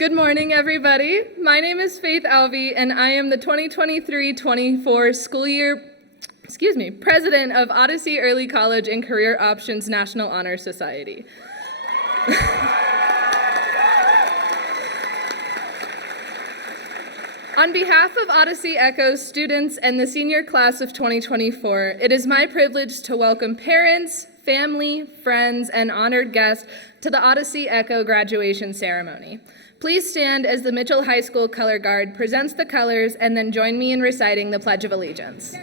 Good morning, everybody. My name is Faith Alvey, and I am the 2023-24 school year, president of Odyssey Early College and Career Options National Honor Society. On behalf of Odyssey Echo's students and the senior class of 2024, it is my privilege to welcome parents, family, friends, and honored guests to the Odyssey Echo graduation ceremony. Please stand as the Mitchell High School Color Guard presents the colors and then join me in reciting the Pledge of Allegiance.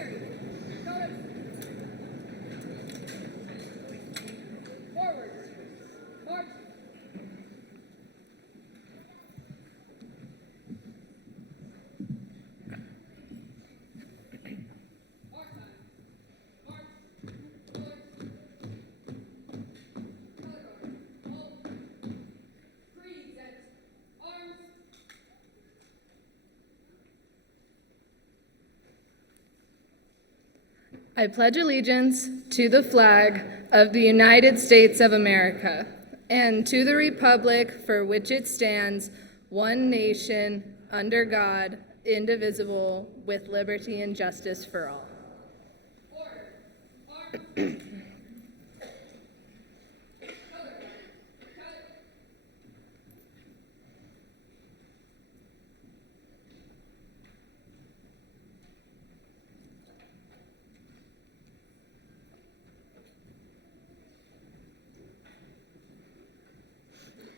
I pledge allegiance to the flag of the United States of America and to the republic for which it stands, one nation, under God, indivisible, with liberty and justice for all.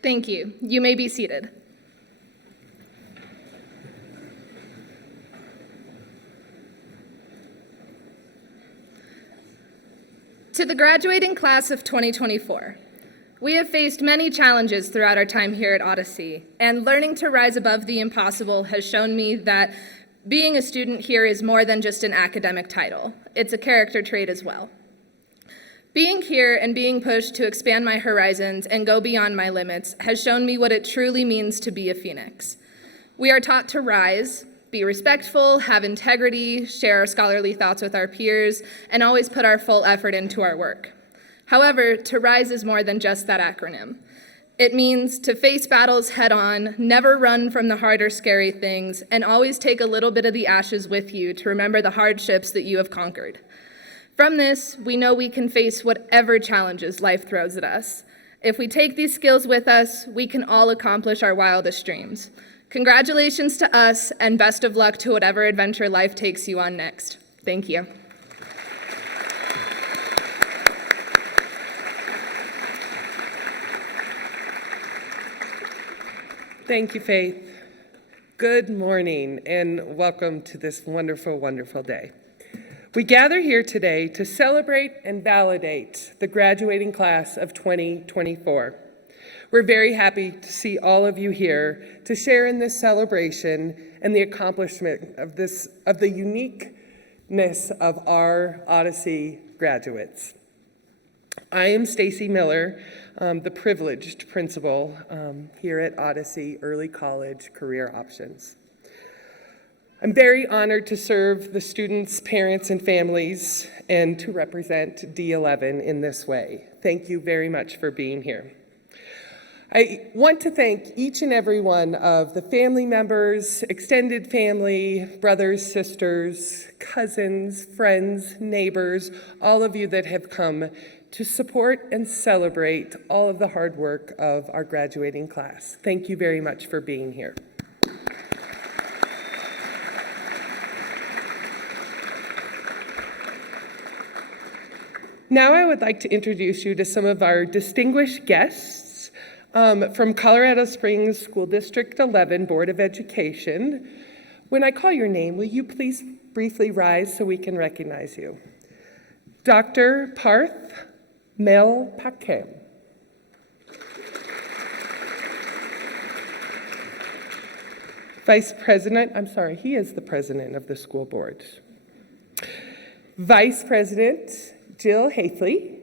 Thank you. You may be seated. To the graduating class of 2024, we have faced many challenges throughout our time here at Odyssey, and learning to rise above the impossible has shown me that being a student here is more than just an academic title. It's a character trait as well. Being here and being pushed to expand my horizons and go beyond my limits has shown me what it truly means to be a phoenix. We are taught to rise, be respectful, have integrity, share our scholarly thoughts with our peers, and always put our full effort into our work. However, to rise is more than just that acronym. It means to face battles head on, never run from the hard or scary things, and always take a little bit of the ashes with you to remember the hardships that you have conquered. From this, we know we can face whatever challenges life throws at us. If we take these skills with us, we can all accomplish our wildest dreams. Congratulations to us, and best of luck to whatever adventure life takes you on next. Thank you. Thank you, Faith. Good morning, and welcome to this wonderful, wonderful day. We gather here today to celebrate and validate the graduating class of 2024. We're very happy to see all of you here to share in this celebration and the accomplishment of the uniqueness of our Odyssey graduates. I am Stacy Miller, the privileged principal here at Odyssey Early College Career Options. I'm very honored to serve the students, parents, and families, and to represent D11 in this way. Thank you very much for being here. I want to thank each and every one of the family members, extended family, brothers, sisters, cousins, friends, neighbors, all of you that have come to support and celebrate all of the hard work of our graduating class. Thank you very much for being here. Now I would like to introduce you to some of our distinguished guests from Colorado Springs School District 11 Board of Education. When I call your name, will you please briefly rise so we can recognize you? Dr. Parth Melpakem. Vice President, he is the president of the school board. Vice President Jill Haefele.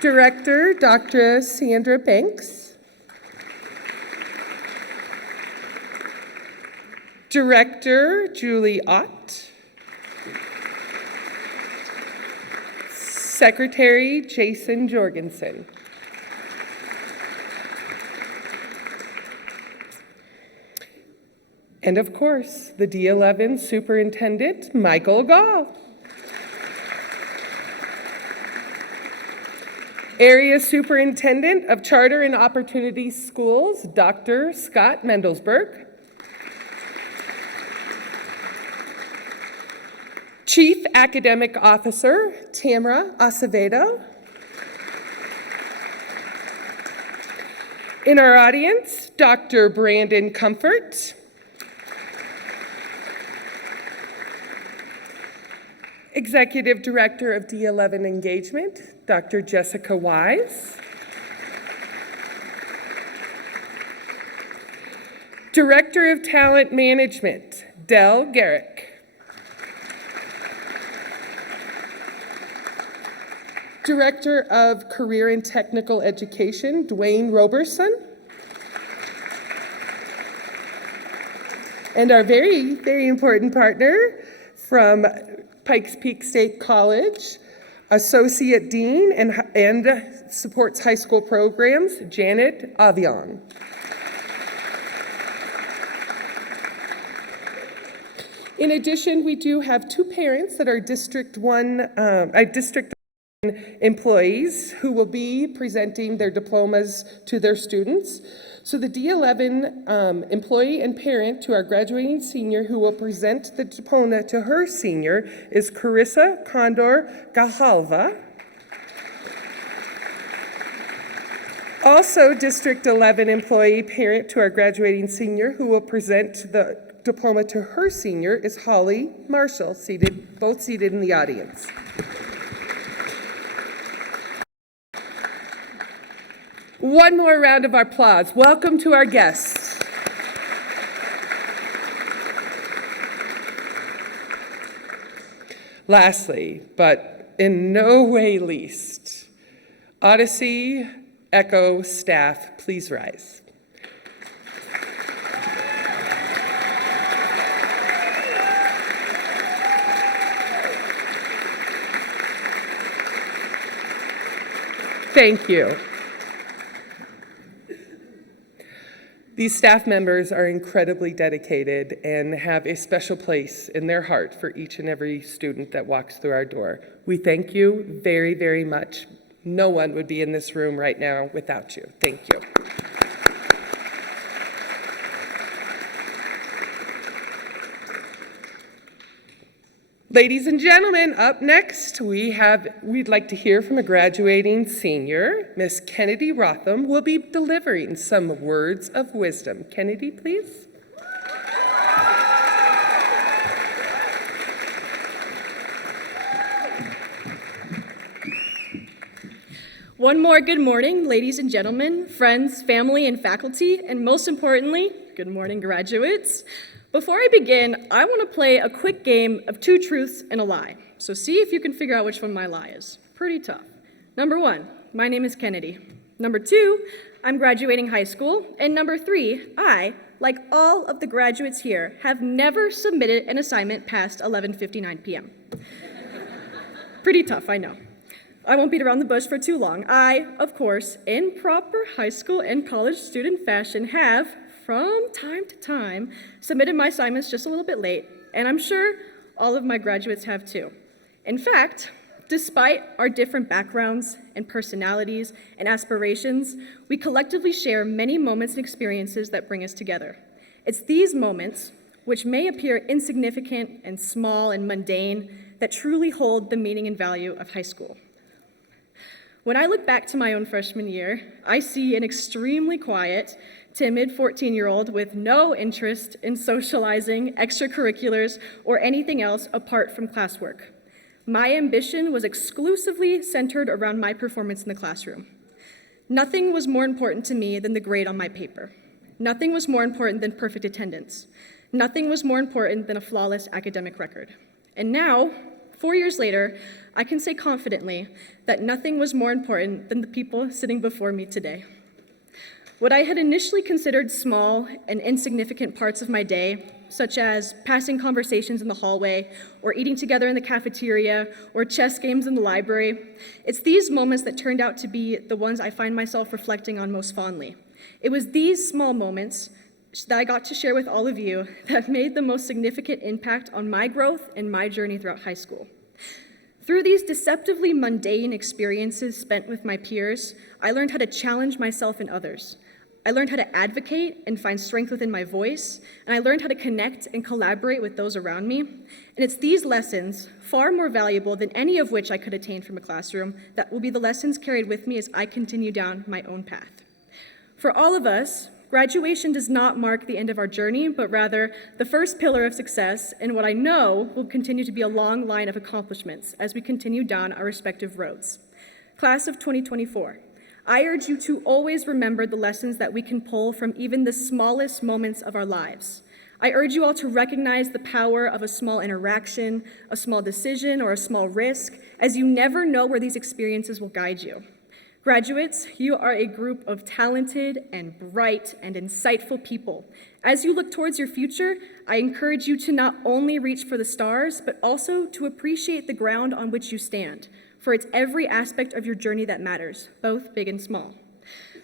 Director, Dr. Sandra Banks. Director, Julie Ott. Secretary, Jason Jorgensen. And of course, the D11 Superintendent, Michael Gall. Area Superintendent of Charter and Opportunity Schools, Dr. Scott Mendelsberg. Chief Academic Officer, Tamara Acevedo. In our audience, Dr. Brandon Comfort. Executive Director of D11 Engagement, Dr. Jessica Wise. Director of Talent Management, Del Garrick. Director of Career and Technical Education, Dwayne Roberson. And our very, very important partner from Pikes Peak State College, Associate Dean and supports high school programs, Janet Avion. In addition, we do have two parents that are District 1 employees who will be presenting their diplomas to their students. So the D11 employee and parent to our graduating senior who will present the diploma to her senior is Carissa Condor Gahalva. Also, District 11 employee parent to our graduating senior who will present the diploma to her senior is Holly Marshall, both seated in the audience. One more round of applause. Welcome to our guests. Lastly, but in no way least, Odyssey Echo staff, please rise. Thank you. These staff members are incredibly dedicated and have a special place in their heart for each and every student that walks through our door. We thank you very, very much. No one would be in this room right now without you. Thank you. Ladies and gentlemen, up next we'd like to hear from a graduating senior. Miss Kennedy Rotham will be delivering some words of wisdom. Kennedy, please. One more good morning, ladies and gentlemen, friends, family, and faculty, and most importantly, good morning, graduates. Before I begin, I want to play a quick game of two truths and a lie. So see if you can figure out which one my lie is. Pretty tough. Number one, my name is Kennedy. Number two, I'm graduating high school. And number three, I, like all of the graduates here, have never submitted an assignment past 11:59 p.m. Pretty tough, I know. I won't beat around the bush for too long. I, of course, in proper high school and college student fashion, have, from time to time, submitted my assignments just a little bit late, and I'm sure all of my graduates have too. In fact, despite our different backgrounds and personalities and aspirations, we collectively share many moments and experiences that bring us together. It's these moments, which may appear insignificant and small and mundane, that truly hold the meaning and value of high school. When I look back to my own freshman year, I see an extremely quiet, timid 14-year-old with no interest in socializing, extracurriculars, or anything else apart from classwork. My ambition was exclusively centered around my performance in the classroom. Nothing was more important to me than the grade on my paper. Nothing was more important than perfect attendance. Nothing was more important than a flawless academic record. And now, 4 years later, I can say confidently that nothing was more important than the people sitting before me today. What I had initially considered small and insignificant parts of my day, such as passing conversations in the hallway, or eating together in the cafeteria, or chess games in the library, it's these moments that turned out to be the ones I find myself reflecting on most fondly. It was these small moments that I got to share with all of you that made the most significant impact on my growth and my journey throughout high school. Through these deceptively mundane experiences spent with my peers, I learned how to challenge myself and others. I learned how to advocate and find strength within my voice, and I learned how to connect and collaborate with those around me. And it's these lessons, far more valuable than any of which I could attain from a classroom, that will be the lessons carried with me as I continue down my own path. For all of us, graduation does not mark the end of our journey, but rather the first pillar of success in what I know will continue to be a long line of accomplishments as we continue down our respective roads. Class of 2024, I urge you to always remember the lessons that we can pull from even the smallest moments of our lives. I urge you all to recognize the power of a small interaction, a small decision, or a small risk, as you never know where these experiences will guide you. Graduates, you are a group of talented and bright and insightful people. As you look towards your future, I encourage you to not only reach for the stars, but also to appreciate the ground on which you stand, for it's every aspect of your journey that matters, both big and small.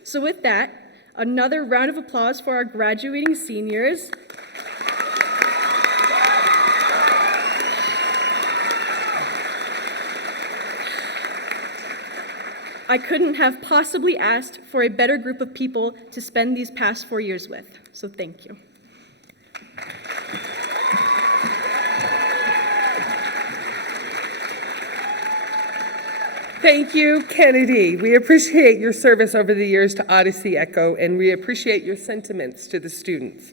So with that, another round of applause for our graduating seniors. I couldn't have possibly asked for a better group of people to spend these past 4 years with, so thank you. Thank you, Kennedy. We appreciate your service over the years to Odyssey Echo, and we appreciate your sentiments to the students.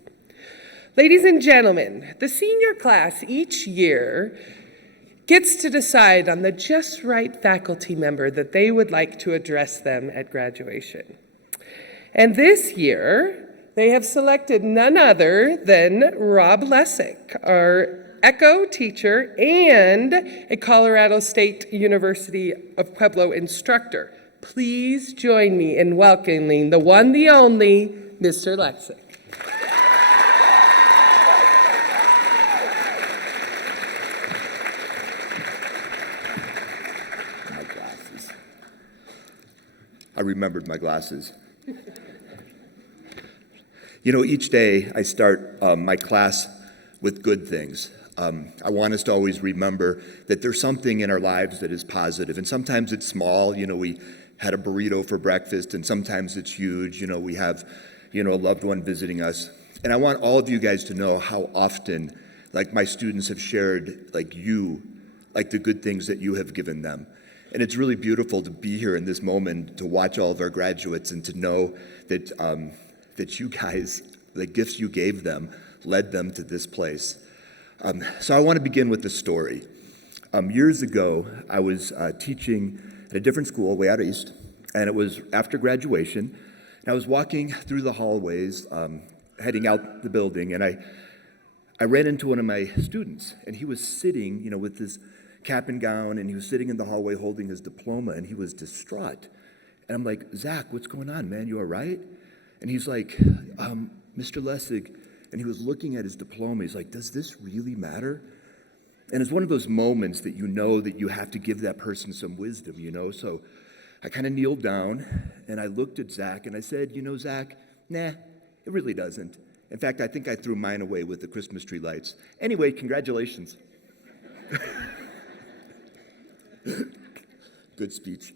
Ladies and gentlemen, the senior class each year gets to decide on the just right faculty member that they would like to address them at graduation. And this year, they have selected none other than Rob Lessick, our Echo teacher and a Colorado State University of Pueblo instructor. Please join me in welcoming the one, the only, Mr. Lessick. I remembered my glasses. You know, each day I start my class with good things. I want us to always remember that there's something in our lives that is positive, and sometimes it's small. You know, we had a burrito for breakfast, and sometimes it's huge. You know, we have, a loved one visiting us. And I want all of you guys to know how often, my students have shared, the good things that you have given them. And it's really beautiful to be here in this moment, to watch all of our graduates and to know that, that you guys, the gifts you gave them, led them to this place. So I want to begin with a story. Years ago, I was teaching at a different school way out east, and it was after graduation. And I was walking through the hallways, heading out the building, and I ran into one of my students, and he was sitting, with his cap and gown, and he was sitting in the hallway holding his diploma, and he was distraught. And I'm like, Zach, what's going on, man? You all right? And he's like, Mr. Lessig, and he was looking at his diploma. He's like, does this really matter? And it's one of those moments that you know that you have to give that person some wisdom, So I kind of kneeled down, and I looked at Zach, and I said, Zach, nah, it really doesn't. In fact, I think I threw mine away with the Christmas tree lights. Anyway, congratulations. Good speech.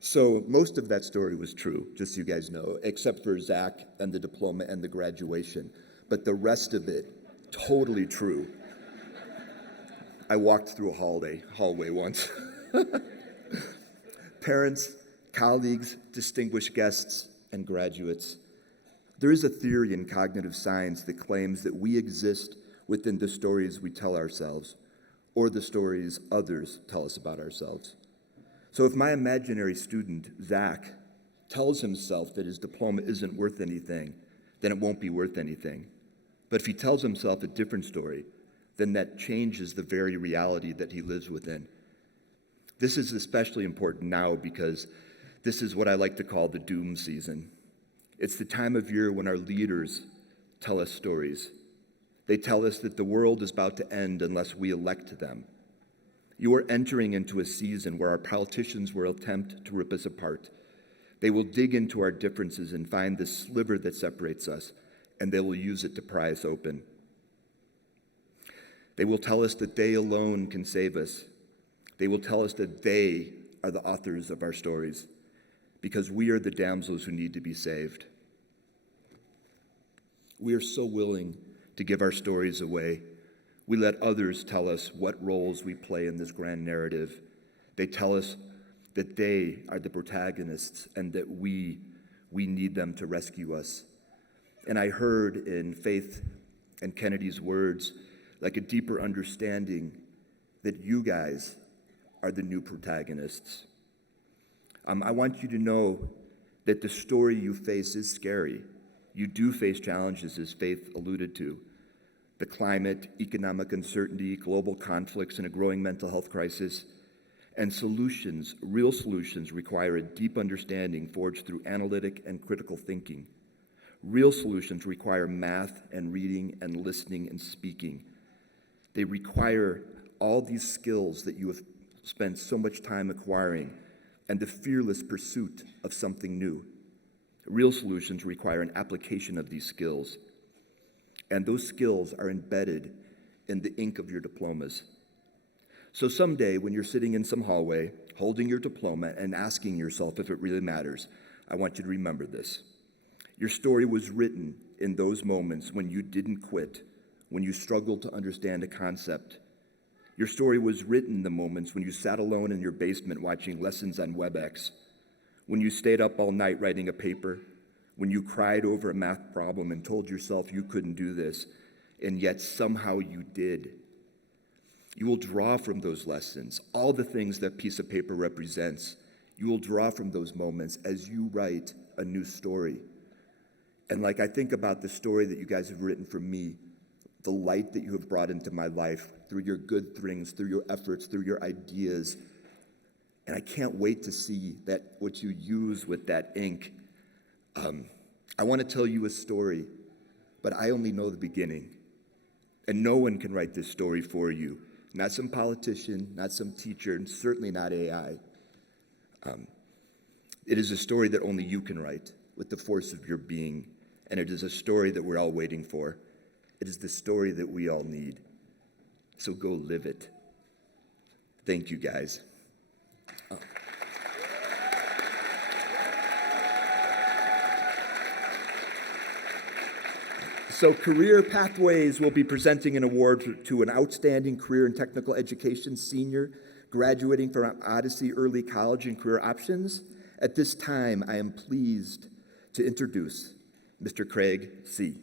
So most of that story was true, just so you guys know, except for Zach and the diploma and the graduation. But the rest of it, totally true. I walked through a hallway once. Parents, colleagues, distinguished guests, and graduates. There is a theory in cognitive science that claims that we exist within the stories we tell ourselves, or the stories others tell us about ourselves. So if my imaginary student, Zach, tells himself that his diploma isn't worth anything, then it won't be worth anything. But if he tells himself a different story, then that changes the very reality that he lives within. This is especially important now because this is what I like to call the doom season. It's the time of year when our leaders tell us stories. They tell us that the world is about to end unless we elect them. You are entering into a season where our politicians will attempt to rip us apart. They will dig into our differences and find the sliver that separates us, and they will use it to pry us open. They will tell us that they alone can save us. They will tell us that they are the authors of our stories, because we are the damsels who need to be saved. We are so willing to give our stories away. We let others tell us what roles we play in this grand narrative. They tell us that they are the protagonists and that we need them to rescue us. And I heard in Faith and Kennedy's words, like a deeper understanding that you guys are the new protagonists. I want you to know that the story you face is scary. You do face challenges, as Faith alluded to. The climate, economic uncertainty, global conflicts, and a growing mental health crisis. And solutions, real solutions, require a deep understanding forged through analytic and critical thinking. Real solutions require math and reading and listening and speaking. They require all these skills that you have spent so much time acquiring and the fearless pursuit of something new. Real solutions require an application of these skills. And those skills are embedded in the ink of your diplomas. So someday, when you're sitting in some hallway, holding your diploma and asking yourself if it really matters, I want you to remember this. Your story was written in those moments when you didn't quit, when you struggled to understand a concept. Your story was written in the moments when you sat alone in your basement watching lessons on WebEx, when you stayed up all night writing a paper, when you cried over a math problem and told yourself you couldn't do this, and yet somehow you did. You will draw from those lessons, all the things that piece of paper represents. You will draw from those moments as you write a new story. And like I think about the story that you guys have written for me, the light that you have brought into my life through your good things, through your efforts, through your ideas. And I can't wait to see that what you use with that ink. I want to tell you a story, but I only know the beginning. And no one can write this story for you. Not some politician, not some teacher, and certainly not AI. It is a story that only you can write with the force of your being. And it is a story that we're all waiting for. It is the story that we all need. So go live it. Thank you, guys. So Career Pathways will be presenting an award to an outstanding career and technical education senior graduating from Odyssey Early College and Career Options. At this time, I am pleased to introduce Mr. Craig C.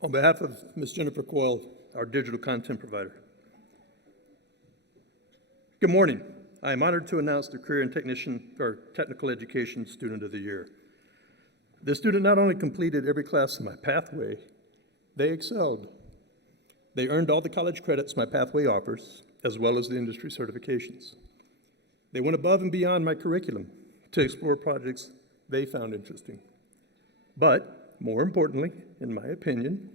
On behalf of Ms. Jennifer Coyle, our digital content provider. Good morning. I am honored to announce the Career and Technical Education Student of the Year. This student not only completed every class in my pathway, they excelled. They earned all the college credits my pathway offers, as well as the industry certifications. They went above and beyond my curriculum to explore projects they found interesting. But, more importantly, in my opinion,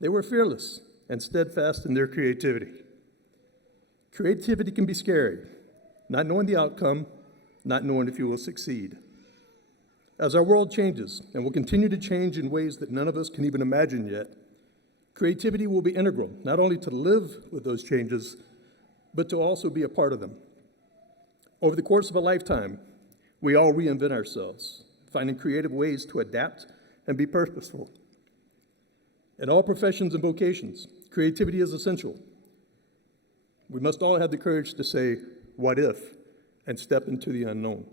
they were fearless and steadfast in their creativity. Creativity can be scary, not knowing the outcome, not knowing if you will succeed. As our world changes and will continue to change in ways that none of us can even imagine yet, creativity will be integral, not only to live with those changes, but to also be a part of them. Over the course of a lifetime, we all reinvent ourselves, finding creative ways to adapt and be purposeful. In all professions and vocations, creativity is essential. We must all have the courage to say, what if, and step into the unknown.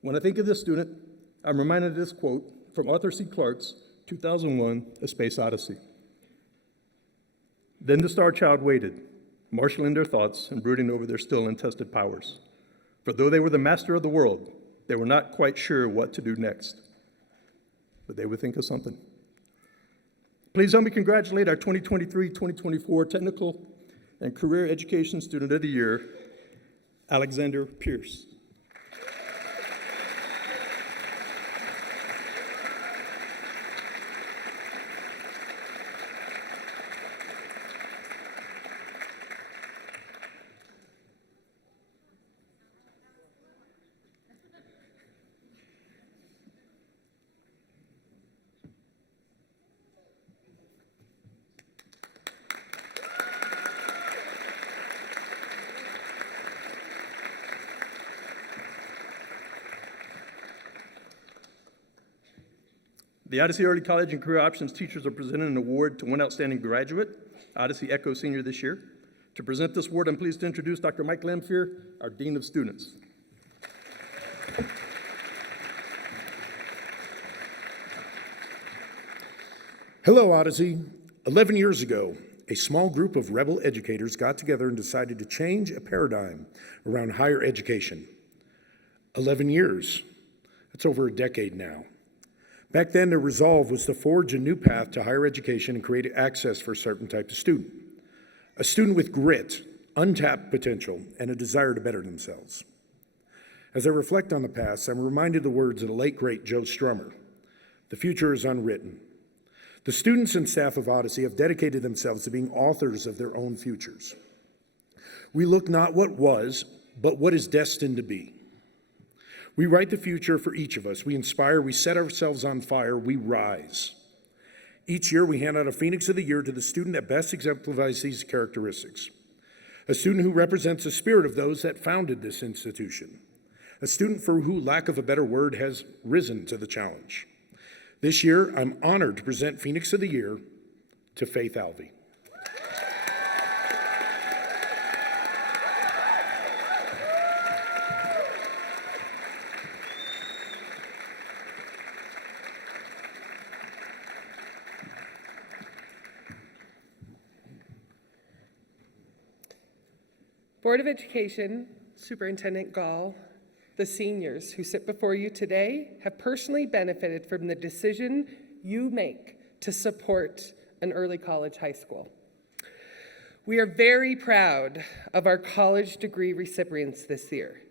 When I think of this student, I'm reminded of this quote from Arthur C. Clarke's 2001, A Space Odyssey. Then the star child waited, marshaling their thoughts and brooding over their still untested powers. For though they were the master of the world, they were not quite sure what to do next. But they would think of something. Please help me congratulate our 2023-2024 Technical and Career Education Student of the Year, Alexander Pierce. The Odyssey Early College and Career Options teachers are presenting an award to one outstanding graduate, Odyssey Echo Senior this year. To present this award, I'm pleased to introduce Dr. Mike Lamphere, our Dean of Students. Hello, Odyssey. 11 years ago, a small group of rebel educators got together and decided to change a paradigm around higher education. 11 years. That's over a decade now. Back then, their resolve was to forge a new path to higher education and create access for a certain type of student. A student with grit, untapped potential, and a desire to better themselves. As I reflect on the past, I'm reminded of the words of the late, great Joe Strummer. The future is unwritten. The students and staff of Odyssey have dedicated themselves to being authors of their own futures. We look not what was, but what is destined to be. We write the future for each of us. We inspire, we set ourselves on fire, we rise. Each year, we hand out a Phoenix of the Year to the student that best exemplifies these characteristics. A student who represents the spirit of those that founded this institution. A student for who, lack of a better word, has risen to the challenge. This year, I'm honored to present Phoenix of the Year to Faith Alvey. Board of Education, Superintendent Gall, the seniors who sit before you today have personally benefited from the decision you make to support an early college high school. We are very proud of our college degree recipients this year.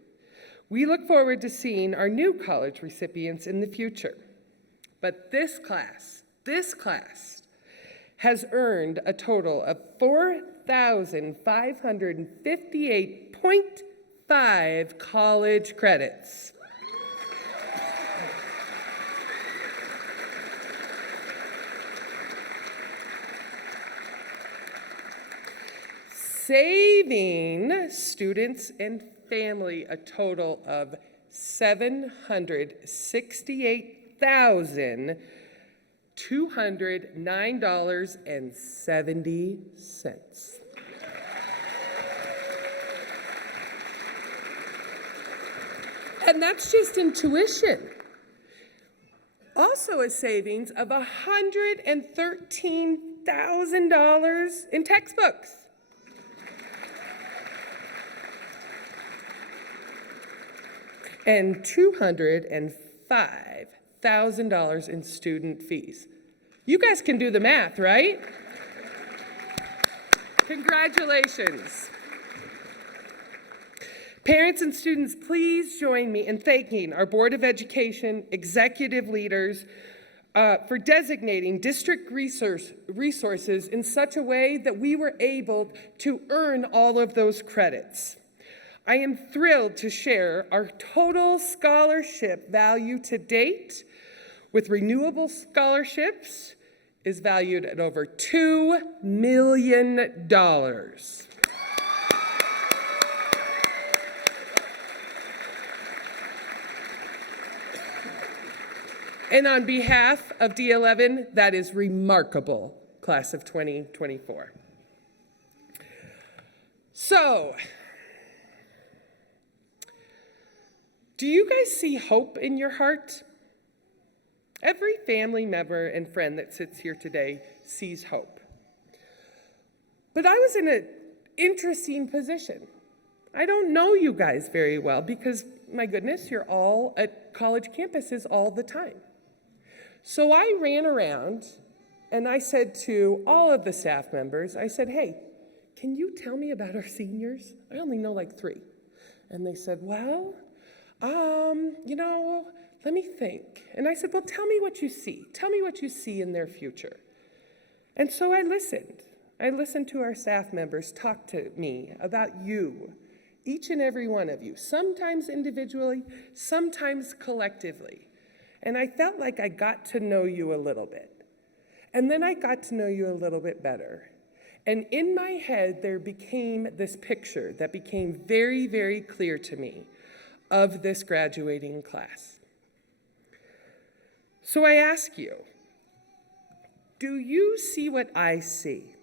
We look forward to seeing our new college recipients in the future. But this class has earned a total of 4,558.5 college credits. Saving students and family a total of $768,209.70. And that's just in tuition. Also a savings of $113,000 in textbooks. And $205,000 in student fees. You guys can do the math, right? Congratulations. Parents and students, please join me in thanking our Board of Education executive leaders for designating district resources in such a way that we were able to earn all of those credits. I am thrilled to share our total scholarship value to date with renewable scholarships is valued at over $2 million. And on behalf of D11, that is remarkable, class of 2024. So, do you guys see hope in your heart? Every family member and friend that sits here today sees hope. But I was in an interesting position. I don't know you guys very well because, my goodness, you're all at college campuses all the time. So I ran around and I said to all of the staff members, I said, hey, can you tell me about our seniors? I only know like 3. And they said, well, let me think. And I said, well, tell me what you see. Tell me what you see in their future. And so I listened. I listened to our staff members talk to me about you, each and every one of you, sometimes individually, sometimes collectively. And I felt like I got to know you a little bit. And then I got to know you a little bit better. And in my head, there became this picture that became very, very clear to me of this graduating class. So I ask you, do you see what I see?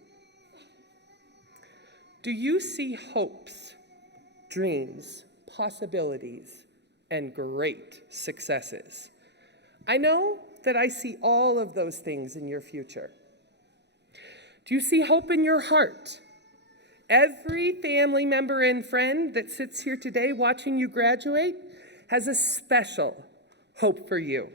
Do you see hopes, dreams, possibilities, and great successes? I know that I see all of those things in your future. Do you see hope in your heart? Every family member and friend that sits here today watching you graduate has a special hope for you.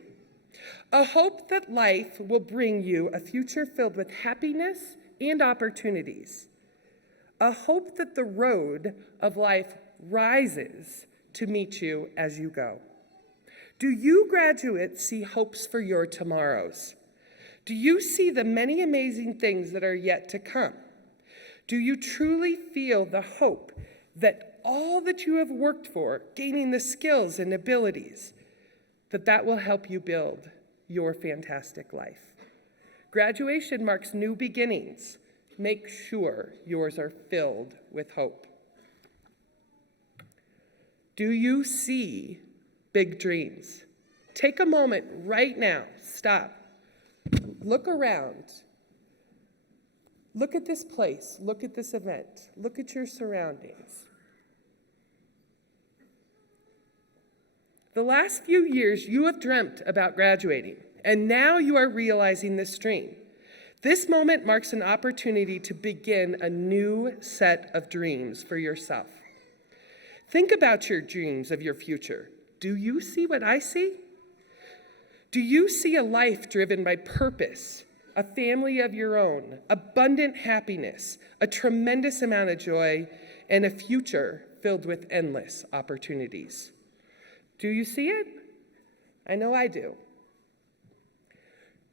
A hope that life will bring you a future filled with happiness and opportunities. A hope that the road of life rises to meet you as you go. Do you graduates see hopes for your tomorrows? Do you see the many amazing things that are yet to come? Do you truly feel the hope that all that you have worked for, gaining the skills and abilities, that will help you build your fantastic life? Graduation marks new beginnings. Make sure yours are filled with hope. Do you see big dreams? Take a moment right now. Stop. Look around. Look at this place. Look at this event. Look at your surroundings. The last few years, you have dreamt about graduating, and now you are realizing this dream. This moment marks an opportunity to begin a new set of dreams for yourself. Think about your dreams of your future. Do you see what I see? Do you see a life driven by purpose, a family of your own, abundant happiness, a tremendous amount of joy, and a future filled with endless opportunities? Do you see it? I know I do.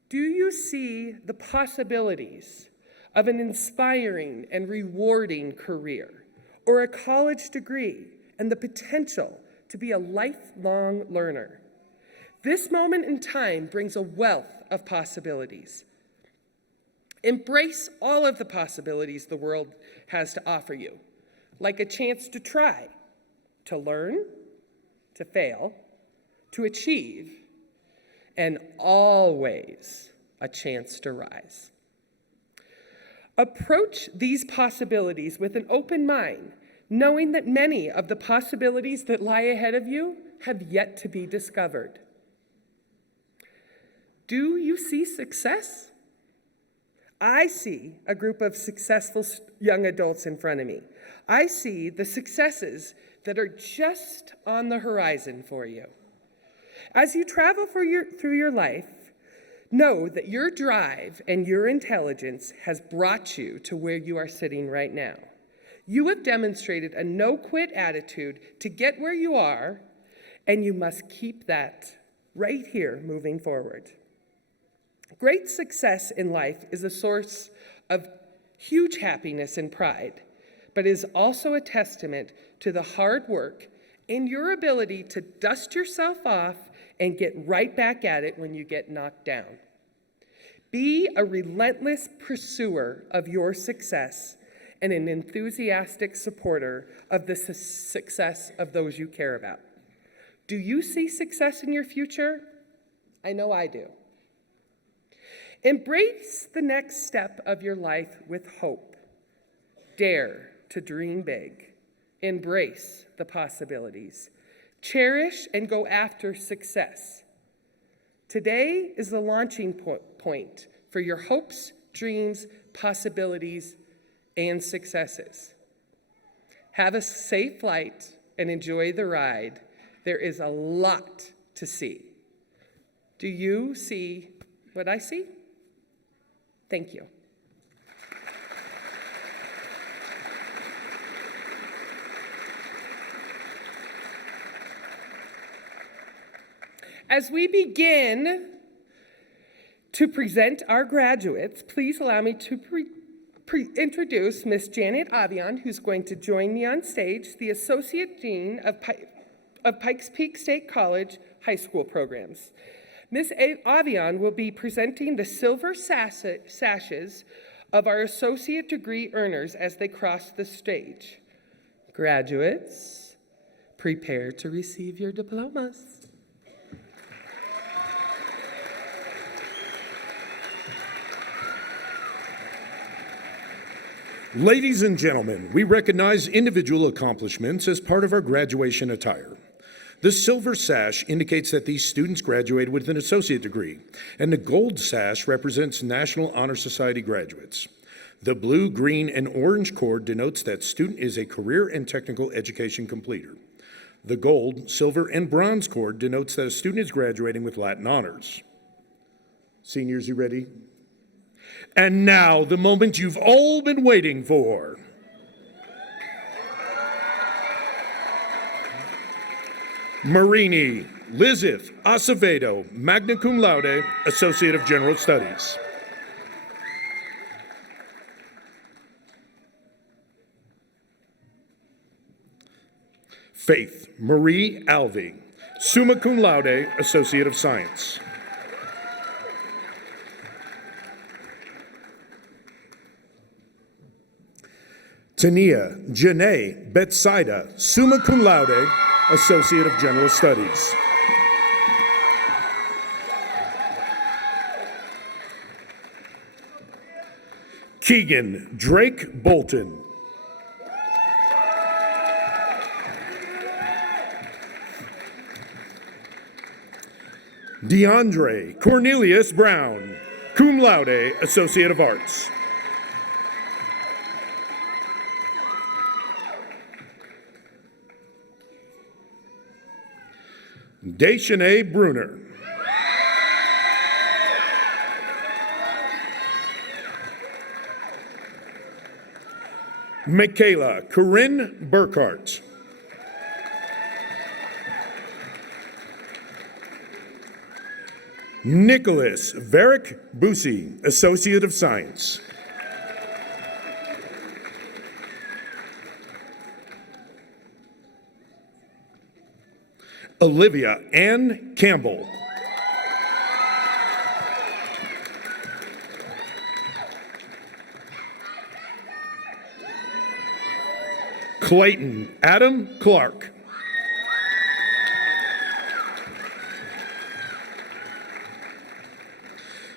Do you see the possibilities of an inspiring and rewarding career, or a college degree, and the potential to be a lifelong learner? This moment in time brings a wealth of possibilities. Embrace all of the possibilities the world has to offer you, like a chance to try, to learn, to fail, to achieve, and always a chance to rise. Approach these possibilities with an open mind, knowing that many of the possibilities that lie ahead of you have yet to be discovered. Do you see success? I see a group of successful young adults in front of me. I see the successes that are just on the horizon for you. As you travel through your life, know that your drive and your intelligence has brought you to where you are sitting right now. You have demonstrated a no-quit attitude to get where you are, and you must keep that right here moving forward. Great success in life is a source of huge happiness and pride, but is also a testament to the hard work and your ability to dust yourself off and get right back at it when you get knocked down. Be a relentless pursuer of your success and an enthusiastic supporter of the success of those you care about. Do you see success in your future? I know I do. Embrace the next step of your life with hope. Dare to dream big. Embrace the possibilities. Cherish and go after success. Today is the launching point for your hopes, dreams, possibilities, and successes. Have a safe flight and enjoy the ride. There is a lot to see. Do you see what I see? Thank you. As we begin to present our graduates, please allow me to introduce Ms. Janet Avian, who's going to join me on stage, the Associate Dean of Pikes Peak State College High School Programs. Ms. Avian will be presenting the silver sashes of our associate degree earners as they cross the stage. Graduates, prepare to receive your diplomas. Ladies and gentlemen, we recognize individual accomplishments as part of our graduation attire. The silver sash indicates that these students graduated with an associate degree, and the gold sash represents National Honor Society graduates. The blue, green, and orange cord denotes that student is a career and technical education completer. The gold, silver, and bronze cord denotes that a student is graduating with Latin honors. Seniors, you ready? And now, the moment you've all been waiting for. Marini Lizeth Acevedo, magna cum laude, Associate of General Studies. Faith Marie Alvey, summa cum laude, Associate of Science. Tania Janae Betsaida, summa cum laude, Associate of General Studies. Keegan Drake Bolton. DeAndre Cornelius Brown, cum laude, Associate of Arts. Deshanae Bruner. Michaela Corinne Burkhart. Nicholas Varick Busey, Associate of Science. Olivia Ann Campbell. Clayton Adam Clark.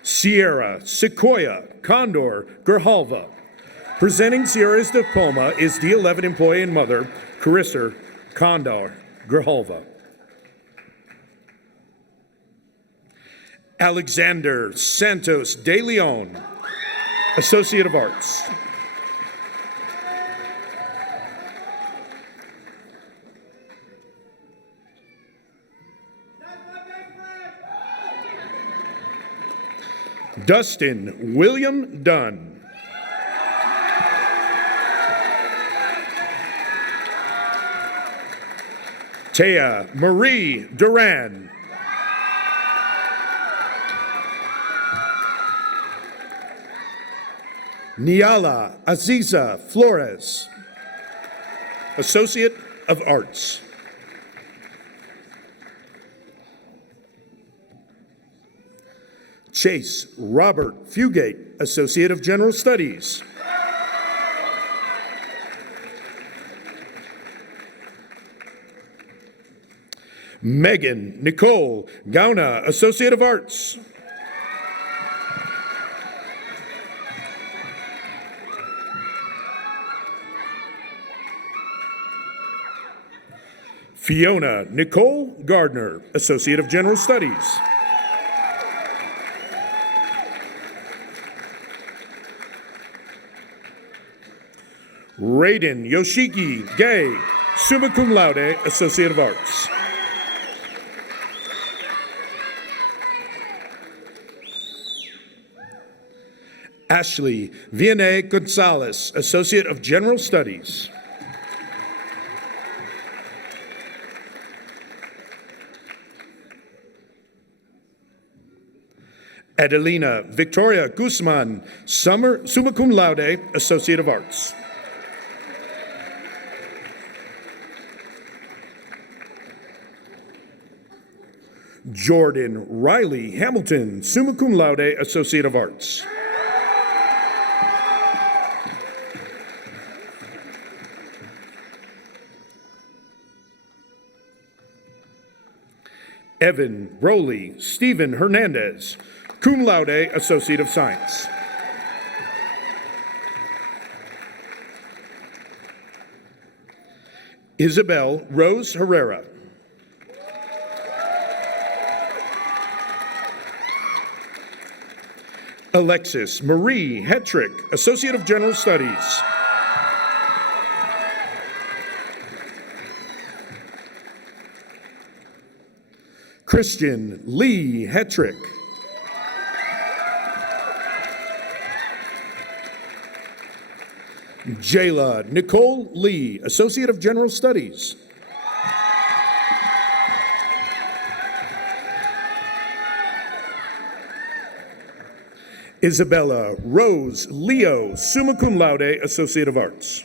Sierra Sequoia Condor Grijalva. Presenting Sierra's diploma is D11 employee and mother, Carissa Condor Grijalva. Alexander Santos de Leon, Associate of Arts. Dustin William Dunn. Taya Marie Duran. Niala Aziza Flores, Associate of Arts. Chase Robert Fugate, Associate of General Studies. Megan Nicole Gauna, Associate of Arts. Fiona Nicole Gardner, Associate of General Studies. Raiden Yoshiki Gay, summa cum laude, Associate of Arts. Ashley Vianney Gonzalez, Associate of General Studies. Adelina Victoria Guzman, summa cum laude, Associate of Arts. Jordan Riley Hamilton, summa cum laude, Associate of Arts. Evan Rowley Stephen Hernandez, cum laude, Associate of Science. Isabel Rose Herrera. Alexis Marie Hetrick, Associate of General Studies. Christian Lee Hetrick. Jayla Nicole Lee, Associate of General Studies. Isabella Rose Leo, summa cum laude, Associate of Arts.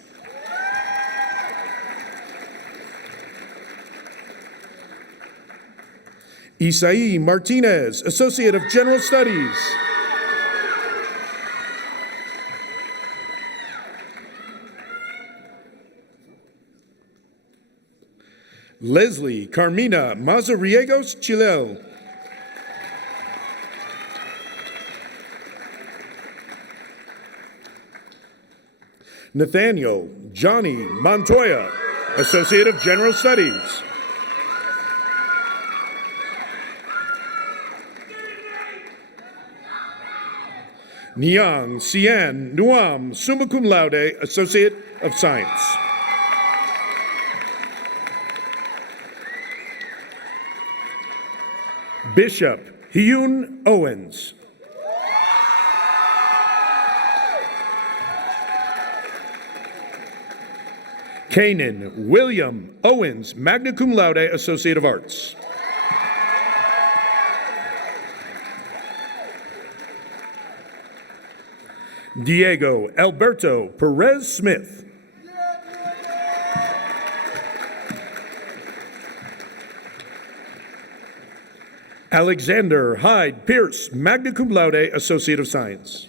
Isai Martinez, Associate of General Studies. Leslie Carmina Mazariegos Chilel. Nathaniel Johnny Montoya, Associate of General Studies. Niang Sian Nuam, summa cum laude, Associate of Science. Bishop Hyun Owens. Kanan William Owens, magna cum laude, Associate of Arts. Diego Alberto Perez Smith. Alexander Hyde Pierce, magna cum laude, Associate of Science.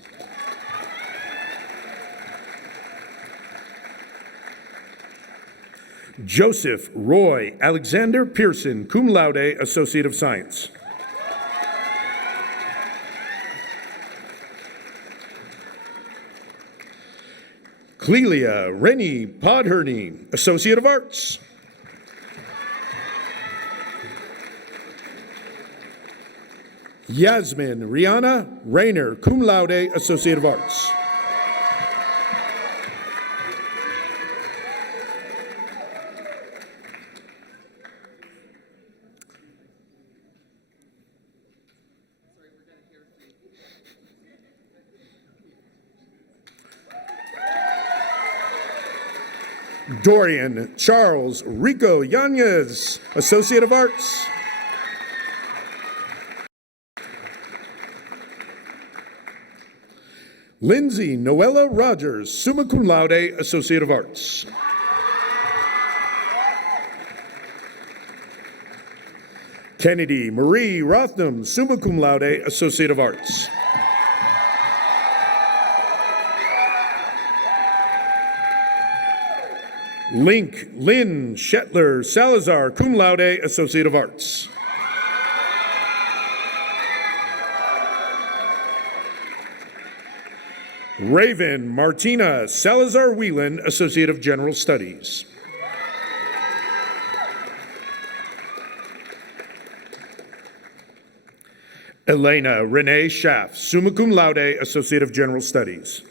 Joseph Roy Alexander Pearson, cum laude, Associate of Science. Clelia Rennie Podherney, Associate of Arts. Yasmin Rihanna Rayner, cum laude, Associate of Arts. Dorian Charles Rico Yanez, Associate of Arts. Lindsay Noella Rogers, summa cum laude, Associate of Arts. Kennedy Marie Rothnam, summa cum laude, Associate of Arts. Link Lynn Shetler Salazar, cum laude, Associate of Arts. Raven Martina Salazar Whelan, Associate of General Studies. Elena Renee Schaff, summa cum laude, Associate of General Studies.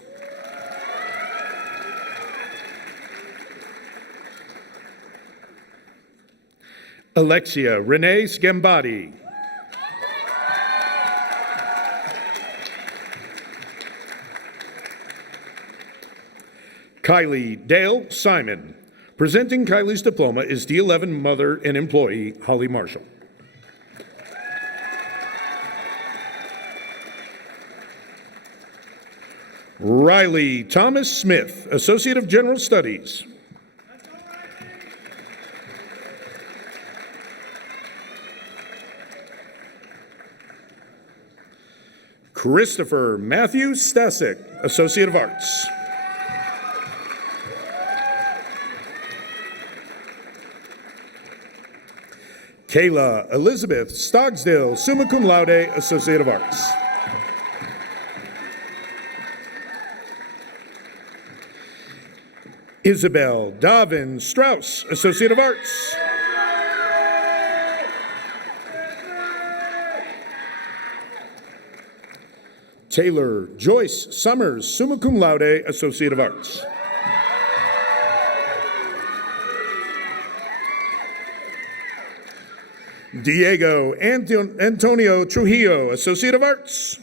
Alexia Renee Scambati. Kylie Dale Simon. Presenting Kylie's diploma is D11 mother and employee Holly Marshall. Riley Thomas Smith, Associate of General Studies. Christopher Matthew Stasek, Associate of Arts. Kayla Elizabeth Stogsdale, summa cum laude, Associate of Arts. Isabel Davin Strauss, Associate of Arts. Taylor Joyce Summers, summa cum laude, Associate of Arts. Diego Antonio Trujillo, Associate of Arts.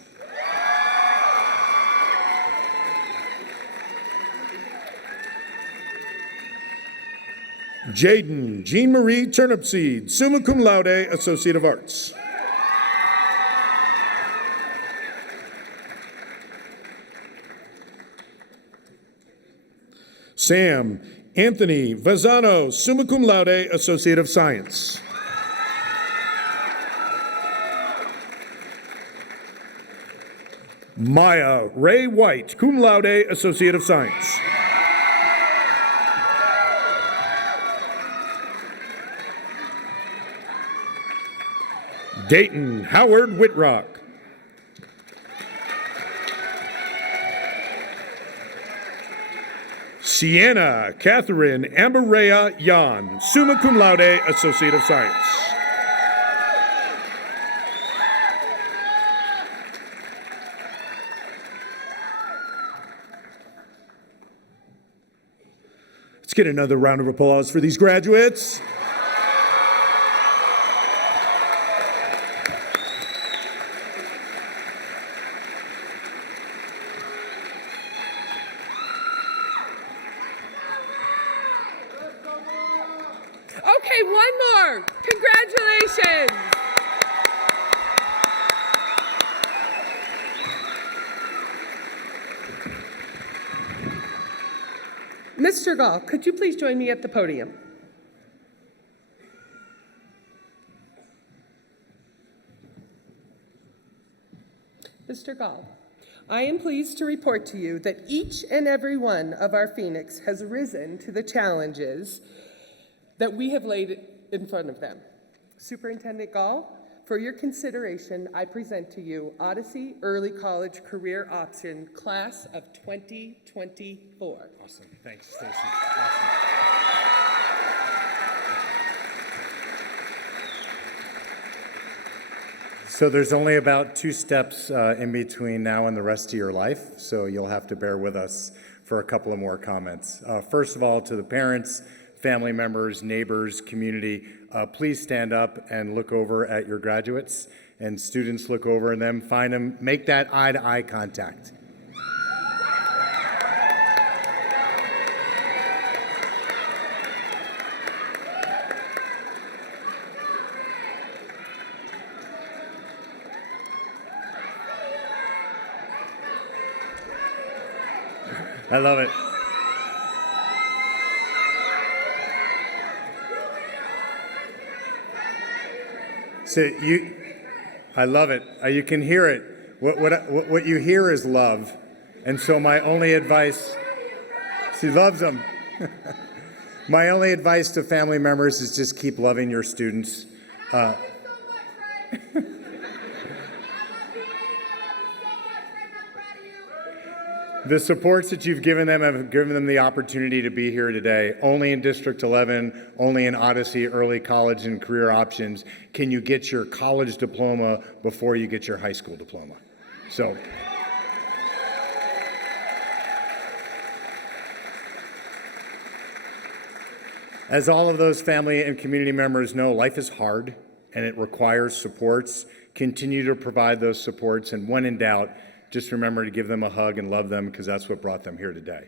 Jaden Jean Marie Turnipseed, summa cum laude, Associate of Arts. Sam Anthony Vazano, summa cum laude, Associate of Science. Maya Ray White, cum laude, Associate of Science. Dayton Howard Whitrock. Sienna Catherine Amberea Yan, summa cum laude, Associate of Science. Let's get another round of applause for these graduates. Okay, one more. Congratulations. Mr. Gall, could you please join me at the podium? Mr. Gall, I am pleased to report to you that each and every one of our Phoenix has risen to the challenges that we have laid in front of them. Superintendent Gall, for your consideration, I present to you Odyssey Early College Career Option Class of 2024. Awesome. Thanks, Stacy. Awesome. So there's only about 2 steps in between now and the rest of your life, so you'll have to bear with us for a couple of more comments. First of all, to the parents, family members, neighbors, community, please stand up and look over at your graduates, and students look over at them, find them, make that eye-to-eye contact. I love it. So I love it. You can hear it. What you hear is love. And so my only advice, she loves them. My only advice to family members is just keep loving your students. The supports that you've given them have given them the opportunity to be here today. Only in District 11, only in Odyssey Early College and Career Options can you get your college diploma before you get your high school diploma. So, as all of those family and community members know, life is hard and it requires supports. Continue to provide those supports, and when in doubt, just remember to give them a hug and love them, because that's what brought them here today.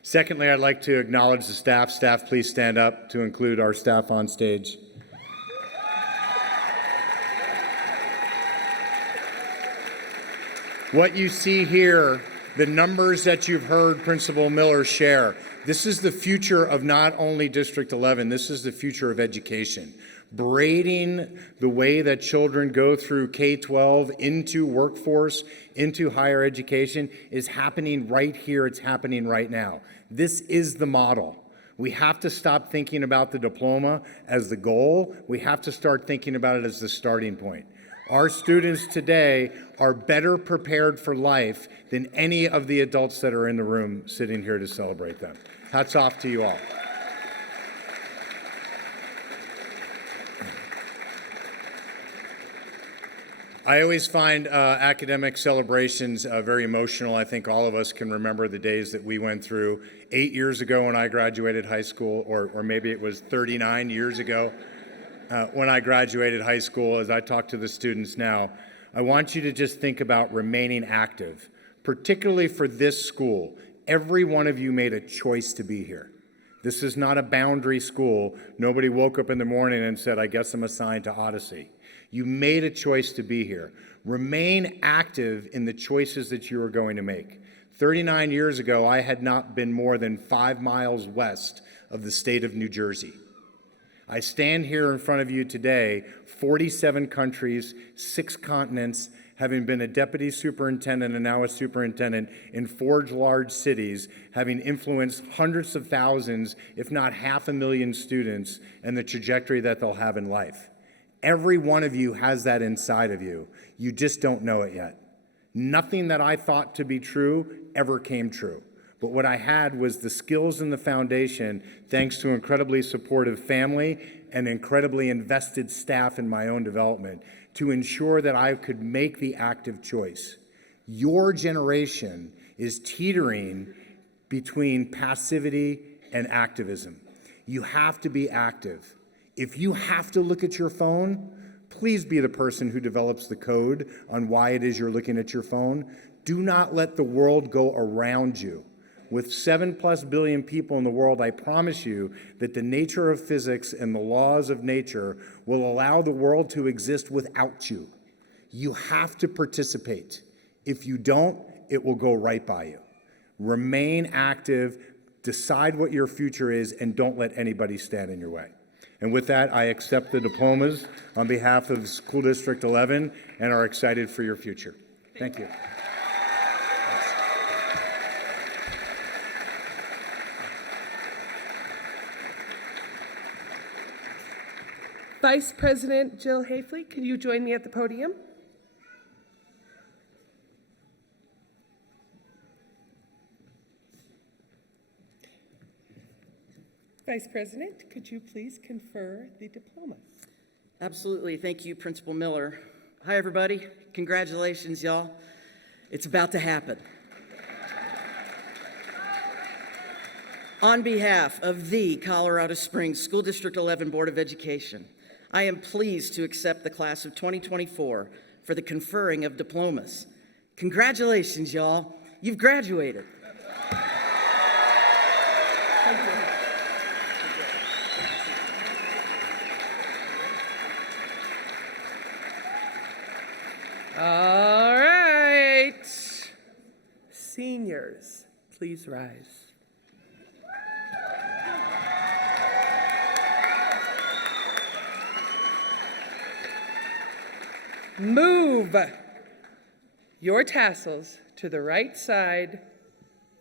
Secondly, I'd like to acknowledge the staff. Staff, please stand up to include our staff on stage. What you see here, the numbers that you've heard Principal Miller share, this is the future of not only District 11, this is the future of education. Braiding the way that children go through K-12 into workforce, into higher education is happening right here. It's happening right now. This is the model. We have to stop thinking about the diploma as the goal. We have to start thinking about it as the starting point. Our students today are better prepared for life than any of the adults that are in the room sitting here to celebrate them. Hats off to you all. I always find academic celebrations very emotional. I think all of us can remember the days that we went through 8 years ago when I graduated high school, or maybe it was 39 years ago when I graduated high school. As I talk to the students now, I want you to just think about remaining active, particularly for this school. Every one of you made a choice to be here. This is not a boundary school. Nobody woke up in the morning and said, I guess I'm assigned to Odyssey. You made a choice to be here. Remain active in the choices that you are going to make. 39 years ago, I had not been more than 5 miles west of the state of New Jersey. I stand here in front of you today, 47 countries, 6 continents, having been a deputy superintendent and now a superintendent in 4 large cities, having influenced hundreds of thousands, if not 500,000 students, and the trajectory that they'll have in life. Every one of you has that inside of you. You just don't know it yet. Nothing that I thought to be true ever came true. But what I had was the skills and the foundation, thanks to incredibly supportive family and incredibly invested staff in my own development, to ensure that I could make the active choice. Your generation is teetering between passivity and activism. You have to be active. If you have to look at your phone, please be the person who develops the code on why it is you're looking at your phone. Do not let the world go around you. With 7+ billion people in the world, I promise you that the nature of physics and the laws of nature will allow the world to exist without you. You have to participate. If you don't, it will go right by you. Remain active, decide what your future is, and don't let anybody stand in your way. And with that, I accept the diplomas on behalf of School District 11 and are excited for your future. Thank you. Vice President Jill Hafley, could you join me at the podium? Vice President, could you please confer the diplomas? Absolutely. Thank you, Principal Miller. Hi, everybody. Congratulations, y'all. It's about to happen. On behalf of the Colorado Springs School District 11 Board of Education, I am pleased to accept the class of 2024 for the conferring of diplomas. Congratulations, y'all. You've graduated. All right. Seniors, please rise. Move your tassels to the right side,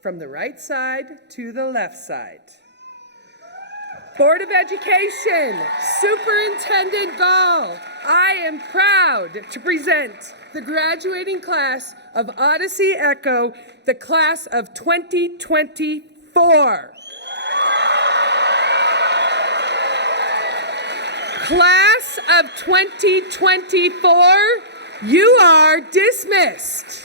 from the right side to the left side. Board of Education, Superintendent Gall, I am proud to present the graduating class of Odyssey Echo, the class of 2024. Class of 2024, you are dismissed.